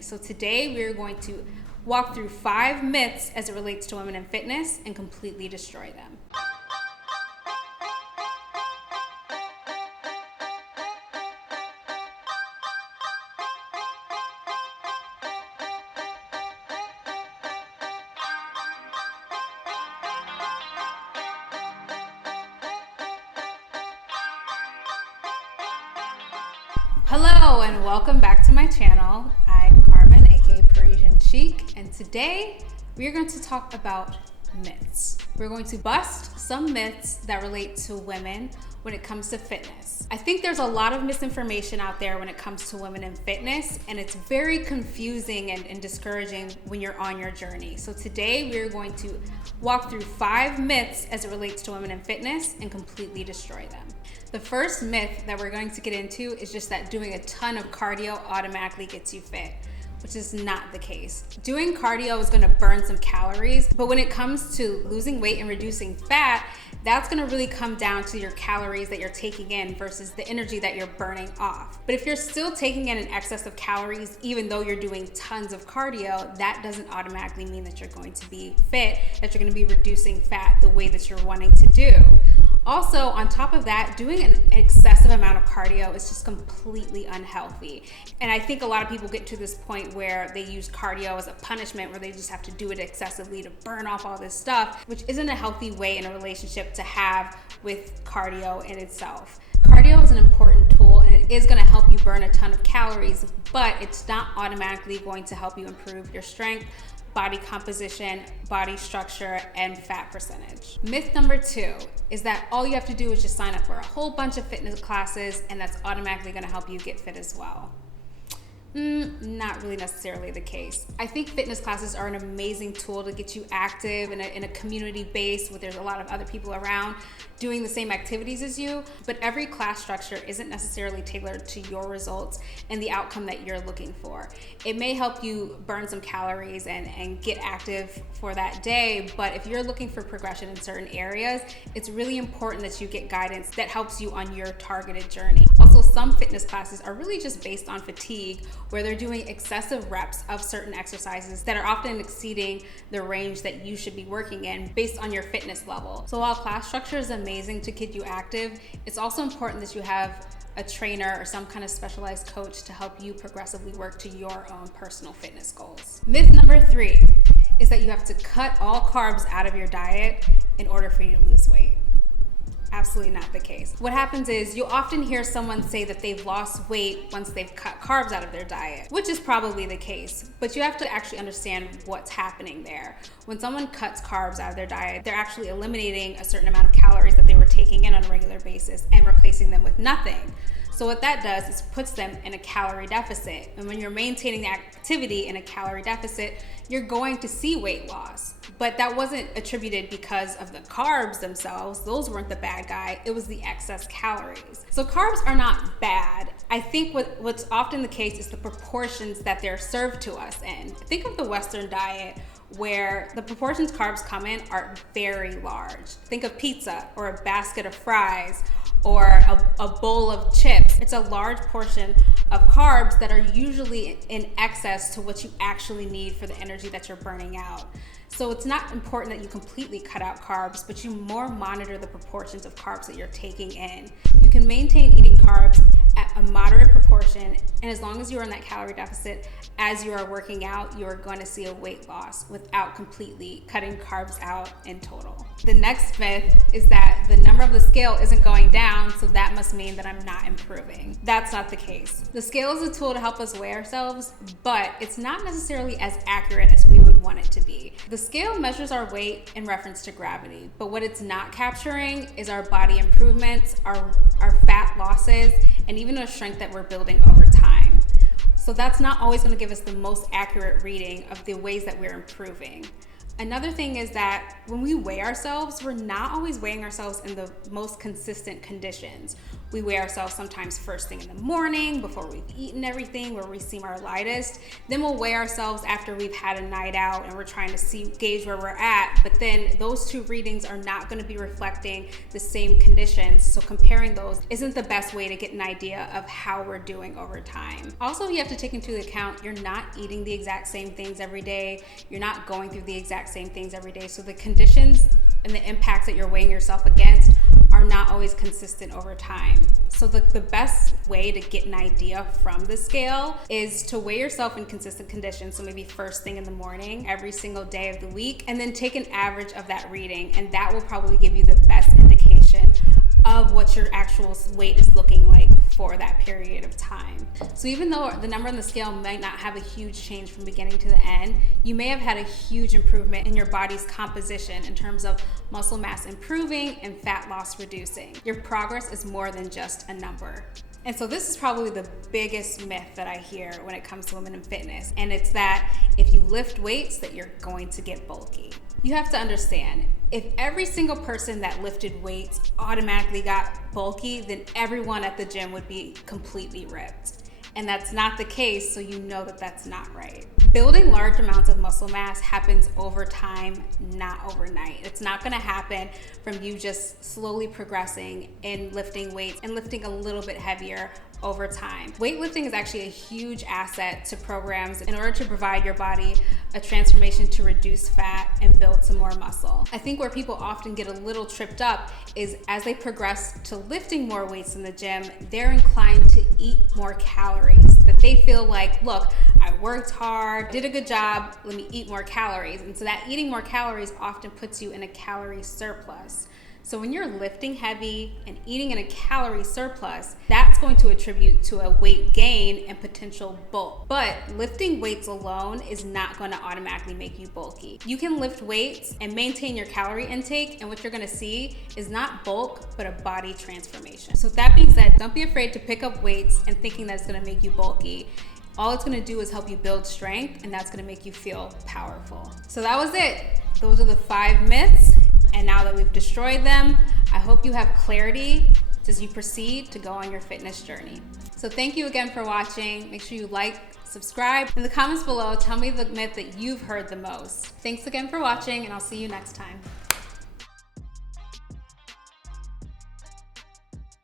So today we're going to walk through 5 myths as it relates to women in fitness and completely destroy them. Hello and welcome back to my channel. I'm Carmen, aka Parisian Chic, and today we are going to talk about myths. We're going to bust some myths that relate to women when it comes to fitness. I think there's a lot of misinformation out there when it comes to women in fitness, and it's very confusing and discouraging when you're on your journey. So today we're going to walk through 5 myths as it relates to women in fitness and completely destroy them. The first myth that we're going to get into is just that doing a ton of cardio automatically gets you fit, which is not the case. Doing cardio is gonna burn some calories, but when it comes to losing weight and reducing fat, that's gonna really come down to your calories that you're taking in versus the energy that you're burning off. But if you're still taking in an excess of calories, even though you're doing tons of cardio, that doesn't automatically mean that you're going to be fit, that you're gonna be reducing fat the way that you're wanting to do. Also, on top of that, doing an excessive amount of cardio is just completely unhealthy. And I think a lot of people get to this point where they use cardio as a punishment, where they just have to do it excessively to burn off all this stuff, which isn't a healthy way in a relationship to have with cardio in itself. Cardio is an important tool and it is going to help you burn a ton of calories, but it's not automatically going to help you improve your strength, body composition, body structure, and fat percentage. Myth number 2 is that all you have to do is just sign up for a whole bunch of fitness classes and that's automatically gonna help you get fit as well. Not really necessarily the case. I think fitness classes are an amazing tool to get you active in a community base where there's a lot of other people around doing the same activities as you, but every class structure isn't necessarily tailored to your results and the outcome that you're looking for. It may help you burn some calories and get active for that day, but if you're looking for progression in certain areas, it's really important that you get guidance that helps you on your targeted journey. Also, some fitness classes are really just based on fatigue, where they're doing excessive reps of certain exercises that are often exceeding the range that you should be working in based on your fitness level. So while class structure is amazing to keep you active, it's also important that you have a trainer or some kind of specialized coach to help you progressively work to your own personal fitness goals. Myth number 3 is that you have to cut all carbs out of your diet in order for you to lose weight. Absolutely not the case. What happens is you'll often hear someone say that they've lost weight once they've cut carbs out of their diet, which is probably the case, but you have to actually understand what's happening there. When someone cuts carbs out of their diet, they're actually eliminating a certain amount of calories that they were taking in on a regular basis and replacing them with nothing. So what that does is puts them in a calorie deficit. And when you're maintaining the activity in a calorie deficit, you're going to see weight loss. But that wasn't attributed because of the carbs themselves. Those weren't the bad guy. It was the excess calories. So carbs are not bad. I think what's often the case is the proportions that they're served to us in. Think of the Western diet, where the proportions carbs come in are very large. Think of pizza or a basket of fries or a bowl of chips. It's a large portion of carbs that are usually in excess to what you actually need for the energy that you're burning out. So it's not important that you completely cut out carbs, but you more monitor the proportions of carbs that you're taking in. You can maintain eating carbs at a moderate proportion, and as long as you're in that calorie deficit as you are working out, you are going to see a weight loss without completely cutting carbs out in total. The next myth is that the number of the scale isn't going down, so that must mean that I'm not improving. That's not the case. The scale is a tool to help us weigh ourselves, but it's not necessarily as accurate as we would want it to be. The scale measures our weight in reference to gravity, but what it's not capturing is our body improvements, our fat losses, and even our strength that we're building over time. So that's not always going to give us the most accurate reading of the ways that we're improving. Another thing is that when we weigh ourselves, we're not always weighing ourselves in the most consistent conditions. We weigh ourselves sometimes first thing in the morning before we've eaten everything, where we seem our lightest. Then we'll weigh ourselves after we've had a night out and we're trying to gauge where we're at. But then those two readings are not going to be reflecting the same conditions. So comparing those isn't the best way to get an idea of how we're doing over time. Also, you have to take into account you're not eating the exact same things every day. You're not going through the exact same things every day. So the conditions and the impacts that you're weighing yourself against are not always consistent over time. So the best way to get an idea from the scale is to weigh yourself in consistent conditions. So maybe first thing in the morning, every single day of the week, and then take an average of that reading. And that will probably give you the best indication of what your actual weight is looking like for that period of time. So even though the number on the scale might not have a huge change from beginning to the end, you may have had a huge improvement in your body's composition in terms of muscle mass improving and fat loss reducing. Your progress is more than just a number. And so this is probably the biggest myth that I hear when it comes to women in fitness. And it's that if you lift weights, that you're going to get bulky. You have to understand, if every single person that lifted weights automatically got bulky, then everyone at the gym would be completely ripped. And that's not the case, so you know that that's not right. Building large amounts of muscle mass happens over time, not overnight. It's not gonna happen from you just slowly progressing in lifting weights and lifting a little bit heavier over time. Weightlifting is actually a huge asset to programs in order to provide your body a transformation to reduce fat and build some more muscle. I think where people often get a little tripped up is as they progress to lifting more weights in the gym, they're inclined to eat more calories. That they feel like, look, I worked hard, did a good job, let me eat more calories. And so that eating more calories often puts you in a calorie surplus. So when you're lifting heavy and eating in a calorie surplus, that's going to attribute to a weight gain and potential bulk. But lifting weights alone is not going to automatically make you bulky. You can lift weights and maintain your calorie intake, and what you're going to see is not bulk, but a body transformation. So with that being said, don't be afraid to pick up weights and thinking that's going to make you bulky. All it's going to do is help you build strength, and that's going to make you feel powerful. So that was it. Those are the 5 myths. And now that we've destroyed them, I hope you have clarity as you proceed to go on your fitness journey. So thank you again for watching. Make sure you like, subscribe. In the comments below, tell me the myth that you've heard the most. Thanks again for watching, and I'll see you next time.